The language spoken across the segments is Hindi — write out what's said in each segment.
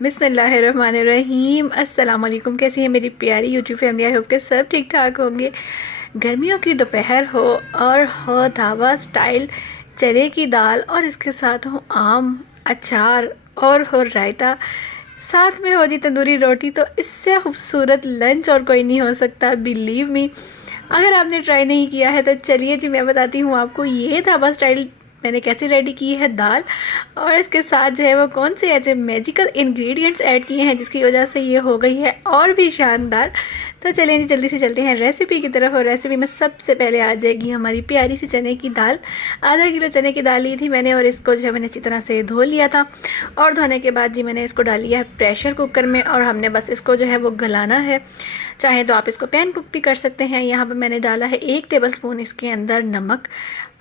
बिस्मिल्लाहिर्रहमानिर्रहीम। अस्सलाम वालेकुम। कैसी है मेरी प्यारी यूट्यूब फैमिली? आई होप के सब ठीक ठाक होंगे। गर्मियों की दोपहर हो और हो ढाबा स्टाइल चने की दाल और इसके साथ हो आम, अचार और हो रायता, साथ में हो जी तंदूरी रोटी, तो इससे खूबसूरत लंच और कोई नहीं हो सकता। बिलीव मी, अगर आपने ट्राई नहीं किया है तो चलिए जी मैं बताती हूँ आपको ये ढाबा स्टाइल मैंने कैसे रेडी की है दाल, और इसके साथ जो है वो कौन से ऐसे मैजिकल इंग्रेडिएंट्स ऐड किए हैं जिसकी वजह से ये हो गई है और भी शानदार। तो चलिए जी जल्दी से चलते हैं रेसिपी की तरफ। और रेसिपी में सबसे पहले आ जाएगी हमारी प्यारी सी चने की दाल। आधा किलो चने की दाल ली थी मैंने और इसको जो है मैंने अच्छी तरह से धो लिया था। और धोने के बाद जी मैंने इसको डाल लिया है प्रेशर कुकर में और हमने बस इसको जो है वो गलाना है। चाहे तो आप इसको पैन कुक भी कर सकते हैं। यहाँ पर मैंने डाला है 1 टेबलस्पून इसके अंदर नमक,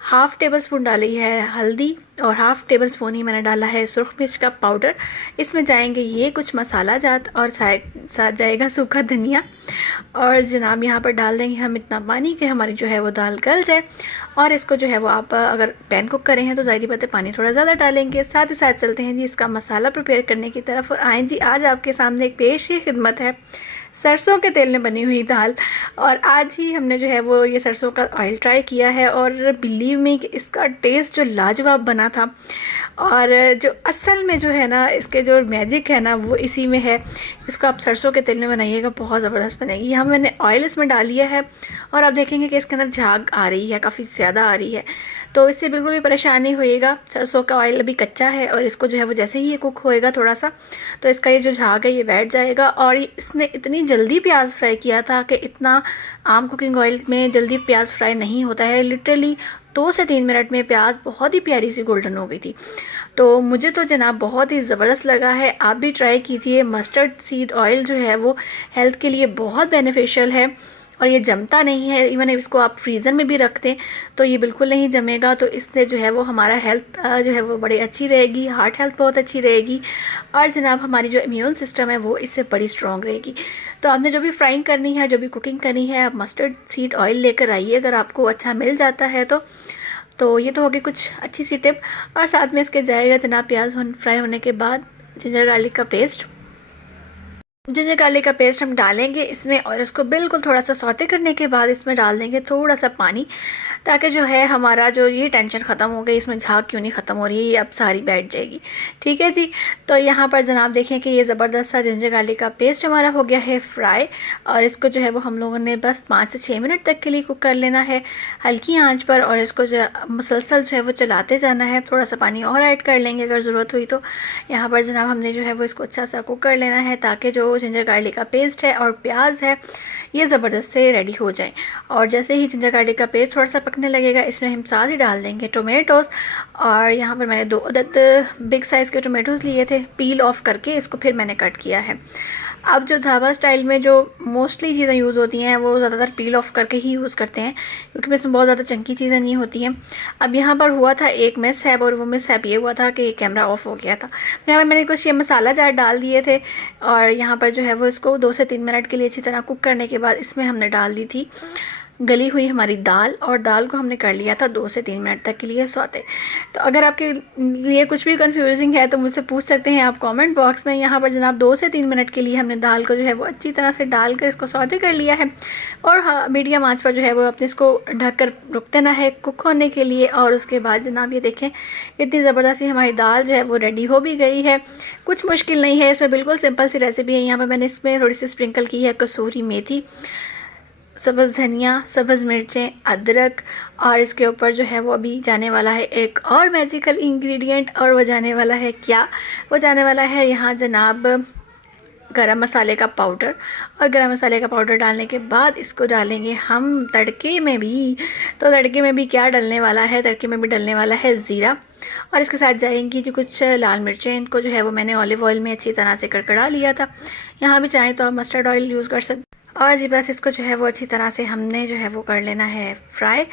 हाफ़ टेबल स्पून डाली है हल्दी और हाफ़ टेबल स्पून ही मैंने डाला है सुरख मिर्च का पाउडर। इसमें जाएंगे ये कुछ मसाला जात और साथ जाएगा सूखा धनिया। और जनाब यहाँ पर डाल देंगे हम इतना पानी कि हमारी जो है वो दाल गल जाए। और इसको जो है वो आप अगर पैन कुक करें हैं तो ज़ाहिर बात है पानी थोड़ा ज़्यादा डालेंगे। साथ ही साथ चलते हैं जी इसका मसाला प्रिपेयर करने की तरफ। और आएँ जी, आज आपके सामने एक पेश ही खिदमत है सरसों के तेल में बनी हुई दाल। और आज ही हमने जो है वो ये सरसों का ऑयल ट्राई किया है और बिलीव मी कि इसका टेस्ट जो लाजवाब बना था। और जो असल में जो है ना इसके जो मैजिक है ना वो इसी में है। इसको आप सरसों के तेल में बनाइएगा, बहुत ज़बरदस्त बनेगी। यहाँ मैंने ऑयल इसमें डाल लिया है और आप देखेंगे कि इसके अंदर झाग आ रही है, काफ़ी ज़्यादा आ रही है, तो इससे बिल्कुल भी परेशान नहीं होइएगा। सरसों का ऑयल अभी कच्चा है और इसको जो है वो जैसे ही ये कुक होएगा थोड़ा सा तो इसका ये जो झाग है ये बैठ जाएगा। और इसने इतनी जल्दी प्याज फ्राई किया था कि इतना आम कुकिंग ऑयल में जल्दी प्याज फ्राई नहीं होता है। लिटरली 2 से 3 मिनट में प्याज बहुत ही प्यारी सी गोल्डन हो गई थी। तो मुझे तो जनाब बहुत ही ज़बरदस्त लगा है। आप भी ट्राई कीजिए। मस्टर्ड सीड ऑयल जो है वो हेल्थ के लिए बहुत बेनिफिशियल है और ये जमता नहीं है। इवन इसको आप फ्रीज़र में भी रख दें तो ये बिल्कुल नहीं जमेगा। तो इससे जो है वो हमारा हेल्थ जो है वो बड़ी अच्छी रहेगी, हार्ट हेल्थ बहुत अच्छी रहेगी और जनाब हमारी जो इम्यून सिस्टम है वो इससे बड़ी स्ट्रॉन्ग रहेगी। तो आपने जो भी फ्राइंग करनी है, जो भी कुकिंग करनी है, आप मस्टर्ड सीड ऑयल लेकर आइए अगर आपको अच्छा मिल जाता है तो ये तो होगी कुछ अच्छी सी टिप। और साथ में इसके जाएगा जनाब प्याज फ्राई होने के बाद जिंजर गार्लिक का पेस्ट। जिंजर गार्लिक का पेस्ट हम डालेंगे इसमें और इसको बिल्कुल थोड़ा सा सौते करने के बाद इसमें डाल देंगे थोड़ा सा पानी, ताकि जो है हमारा जो ये टेंशन ख़त्म हो गई, इसमें झाग क्यों नहीं ख़त्म हो रही है, ये अब सारी बैठ जाएगी। ठीक है जी। तो यहाँ पर जनाब देखें कि ये ज़बरदस्त सा जिंजर गार्लिक का पेस्ट हमारा हो गया है फ्राई। और इसको जो है वो हम लोगों ने बस 5 से 6 मिनट तक के लिए कुक कर लेना है हल्की आँच पर। और इसको जो मुसलसल जो है वो चलाते जाना है। थोड़ा सा पानी और ऐड कर लेंगे अगर ज़रूरत हुई तो। यहाँ पर जनाब हमने जो है वो इसको अच्छा सा कुक कर लेना है ताकि जो जिंजर गार्लिक का पेस्ट है और प्याज है ये ज़बरदस्त से रेडी हो जाए। और जैसे ही जिंजर गार्लिक का पेस्ट थोड़ा सा पकने लगेगा इसमें हम साथ ही डाल देंगे टोमेटोज़। और यहाँ पर मैंने 2 अदद बिग साइज़ के टोमेटोज़ लिए थे, पील ऑफ करके इसको फिर मैंने कट किया है। अब जो ढाबा स्टाइल में जो मोस्टली चीज़ें यूज़ होती हैं वो ज़्यादातर पील ऑफ करके ही यूज़ करते हैं क्योंकि इसमें बहुत ज़्यादा चंकी चीज़ें नहीं होती हैं। अब यहाँ पर हुआ था एक मिस हैप और वो मिस हैप ये हुआ था कि कैमरा ऑफ हो गया था। तो यहाँ पर मैंने कुछ ये मसाला जार डाल दिए थे और यहाँ पर जो है वो इसको 2 से 3 मिनट के लिए अच्छी तरह कुक करने के बाद इसमें हमने डाल दी थी गली हुई हमारी दाल। और दाल को हमने कर लिया था 2 से 3 मिनट तक के लिए सौते। तो अगर आपके लिए कुछ भी कंफ्यूजिंग है तो मुझसे पूछ सकते हैं आप कमेंट बॉक्स में। यहाँ पर जनाब 2 से 3 मिनट के लिए हमने दाल को जो है वो अच्छी तरह से डालकर इसको सौते कर लिया है। और हाँ, मीडियम आंच पर जो है वो अपने इसको ढककर रुक देना है कुक होने के लिए। और उसके बाद जनाब ये देखें इतनी ज़बरदस्त हमारी दाल जो है वो रेडी हो भी गई है। कुछ मुश्किल नहीं है इसमें, बिल्कुल सिंपल सी रेसिपी है। यहाँ पर मैंने इसमें थोड़ी सी स्प्रिंकल की है कसूरी मेथी, सब्ज़ धनिया, सब्ज़ मिर्चें, अदरक। और इसके ऊपर जो है वो अभी जाने वाला है एक और मैजिकल इंग्रेडिएंट। और वो जाने वाला है क्या? वो जाने वाला है यहाँ जनाब गरम मसाले का पाउडर। और गरम मसाले का पाउडर डालने के बाद इसको डालेंगे हम तड़के में भी। तो तड़के में भी क्या डलने वाला है? तड़के में भी डलने वाला है ज़ीरा। और इसके साथ जाएंगी जो कुछ लाल मिर्चें, इनको जो है वो मैंने ऑलिव ऑयल में अच्छी तरह से कड़कड़ा लिया था। यहाँ भी चाहें तो आप मस्टर्ड ऑयल यूज़ कर सकते। और जी बस इसको जो है वो अच्छी तरह से हमने जो है वो कर लेना है फ्राई।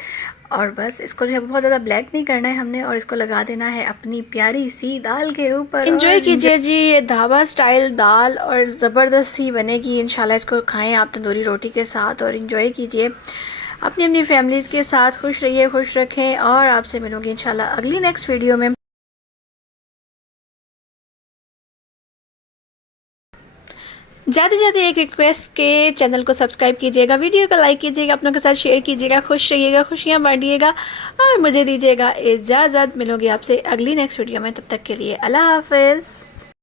और बस इसको जो है बहुत ज़्यादा ब्लैक नहीं करना है हमने। और इसको लगा देना है अपनी प्यारी सी दाल के ऊपर। एंजॉय कीजिए जी ये ढाबा स्टाइल दाल और ज़बरदस्त ही बनेगी इंशाल्लाह। इसको खाएं आप तंदूरी रोटी के साथ और एंजॉय कीजिए अपनी अपनी फैमिलीज़ के साथ। खुश रहिए, खुश रखें। और आपसे मिलूंगी इंशाल्लाह अगली नेक्स्ट वीडियो में। जाते जाते एक रिक्वेस्ट के चैनल को सब्सक्राइब कीजिएगा, वीडियो को लाइक कीजिएगा, अपनों के साथ शेयर कीजिएगा, खुश रहिएगा, खुशियाँ बांटिएगा और मुझे दीजिएगा इजाज़त। मिलूंगी आपसे अगली नेक्स्ट वीडियो में, तब तक के लिए अल्लाह हाफ़िज़।